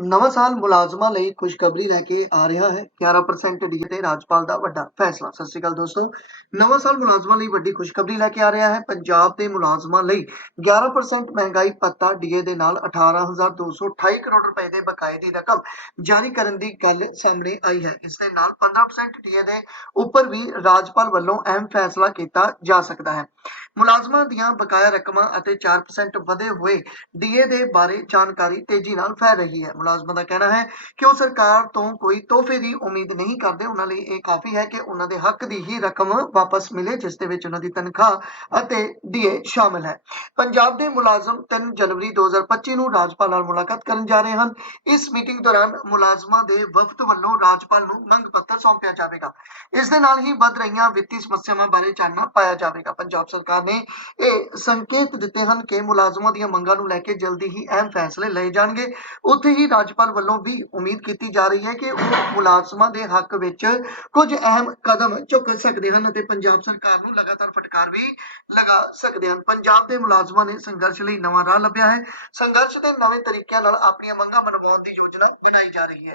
ਨਵਾਂ ਸਾਲ ਮੁਲਾਜ਼ਮਾਂ ਲਈ ਖੁਸ਼ਖਬਰੀ ਲੈ ਕੇ ਆ ਰਿਹਾ ਹੈ। 11% ਡੀਏ ਤੇ ਰਾਜਪਾਲ ਦਾ ਵੱਡਾ ਫੈਸਲਾ। ਸਤਿ ਸ਼੍ਰੀ ਅਕਾਲ ਦੋਸਤੋ। ਨਵਾਂ ਸਾਲ ਮੁਲਾਜ਼ਮਾਂ ਲਈ ਵੱਡੀ ਖੁਸ਼ਖਬਰੀ ਲੈ ਕੇ ਆ ਰਿਹਾ ਹੈ। ਪੰਜਾਬ ਦੇ ਮੁਲਾਜ਼ਮਾਂ ਲਈ 11% ਮਹਿੰਗਾਈ ਭੱਤਾ ਡੀਏ ਦੇ ਨਾਲ 18228 ਕਰੋੜ ਰੁਪਏ ਦੇ ਬਕਾਏ ਦੀ ਰਕਮ ਜਾਰੀ ਕਰਨ ਦੀ ਗੱਲ ਸਾਹਮਣੇ ਆਈ ਹੈ। ਇਸ ਦੇ ਨਾਲ 15% ਡੀਏ ਦੇ ਉੱਪਰ ਵੀ ਰਾਜਪਾਲ ਵੱਲੋਂ ਅਹਿਮ ਫੈਸਲਾ ਕੀਤਾ ਜਾ ਸਕਦਾ ਹੈ। ਮੁਲਾਜ਼ਮਾਂ ਦੀਆਂ ਬਕਾਇਆ ਰਕਮਾਂ ਅਤੇ 4% ਵਧੇ ਹੋਏ ਡੀਏ ਦੇ ਬਾਰੇ ਜਾਣਕਾਰੀ ਤੇਜ਼ੀ ਨਾਲ ਫੈਲ ਰਹੀ ਹੈ। ਮੁਲਾਜ਼ਮਾਂ ਦਾ ਕਹਿਣਾ ਹੈ ਕਿ ਉਹ ਸਰਕਾਰ ਤੋਂ ਕੋਈ ਤੋਹਫੇ ਦੀ ਉਮੀਦ ਨਹੀਂ ਕਰਦੇ। ਉਹਨਾਂ ਲਈ ਇਹ ਕਾਫੀ ਹੈ ਕਿ ਉਹਨਾਂ ਦੇ ਹੱਕ ਦੀ ਹੀ ਰਕਮ ਵਾਪਸ ਮਿਲੇ, ਜਿਸ ਦੇ ਵਿੱਚ ਉਹਨਾਂ ਦੀ ਤਨਖਾਹ ਅਤੇ ਡੀਏ ਸ਼ਾਮਲ ਹੈ। ਪੰਜਾਬ ਦੇ ਮੁਲਾਜ਼ਮ 3 ਜਨਵਰੀ 2025 ਨੂੰ ਰਾਜਪਾਲ ਨਾਲ ਮੁਲਾਕਾਤ ਕਰਨ ਜਾ ਰਹੇ ਹਨ। ਇਸ ਮੀਟਿੰਗ ਦੌਰਾਨ ਮੁਲਾਜ਼ਮਾਂ ਦੇ ਵਫਦ ਵੱਲੋਂ ਰਾਜਪਾਲ ਨੂੰ ਮੰਗ ਪੱਤਰ ਸੌਂਪਿਆ ਜਾਵੇਗਾ। ਇਸ ਦੇ ਨਾਲ ਹੀ ਵੱਧ ਰਹੀਆਂ ਵਿੱਤੀ ਸਮੱਸਿਆਵਾਂ ਬਾਰੇ ਚਾਨਣਾ ਪਾਇਆ ਜਾਵੇਗਾ। ਪੰਜਾਬ ਸਰਕਾਰ ਨੇ ਇਹ ਸੰਕੇਤ ਦਿੱਤੇ ਹਨ ਕਿ ਮੁਲਾਜ਼ਮਾਂ ਦੀਆਂ ਮੰਗਾਂ ਨੂੰ ਲੈ ਕੇ ਜਲਦੀ ਹੀ ਅਹਿਮ ਫੈਸਲੇ ਲਏ ਜਾਣਗੇ। ਉੱਥੇ ਹੀ ਰਾਜਪਾਲ ਵੱਲੋਂ ਵੀ ਉਮੀਦ ਕੀਤੀ ਜਾ ਰਹੀ ਹੈ ਕਿ ਉਹ ਮੁਲਾਜ਼ਮਾਂ ਦੇ ਹੱਕ ਵਿੱਚ ਕੁਝ ਅਹਿਮ ਕਦਮ ਚੁੱਕ ਸਕਦੇ ਹਨ ਅਤੇ ਪੰਜਾਬ ਸਰਕਾਰ ਨੂੰ ਲਗਾਤਾਰ ਫਟਕਾਰ ਵੀ ਲਗਾ ਸਕਦੇ ਹਨ। ਪੰਜਾਬ ਦੇ ਮੁਲਾਜ਼ਮਾਂ ਨੇ ਸੰਘਰਸ਼ ਲਈ ਨਵਾਂ ਰਾਹ ਲੱਭਿਆ ਹੈ। ਸੰਘਰਸ਼ ਦੇ ਨਵੇਂ ਤਰੀਕਿਆਂ ਨਾਲ ਆਪਣੀਆਂ ਮੰਗਾਂ ਮਨਵਾਉਣ ਦੀ ਯੋਜਨਾ ਬਣਾਈ ਜਾ ਰਹੀ ਹੈ।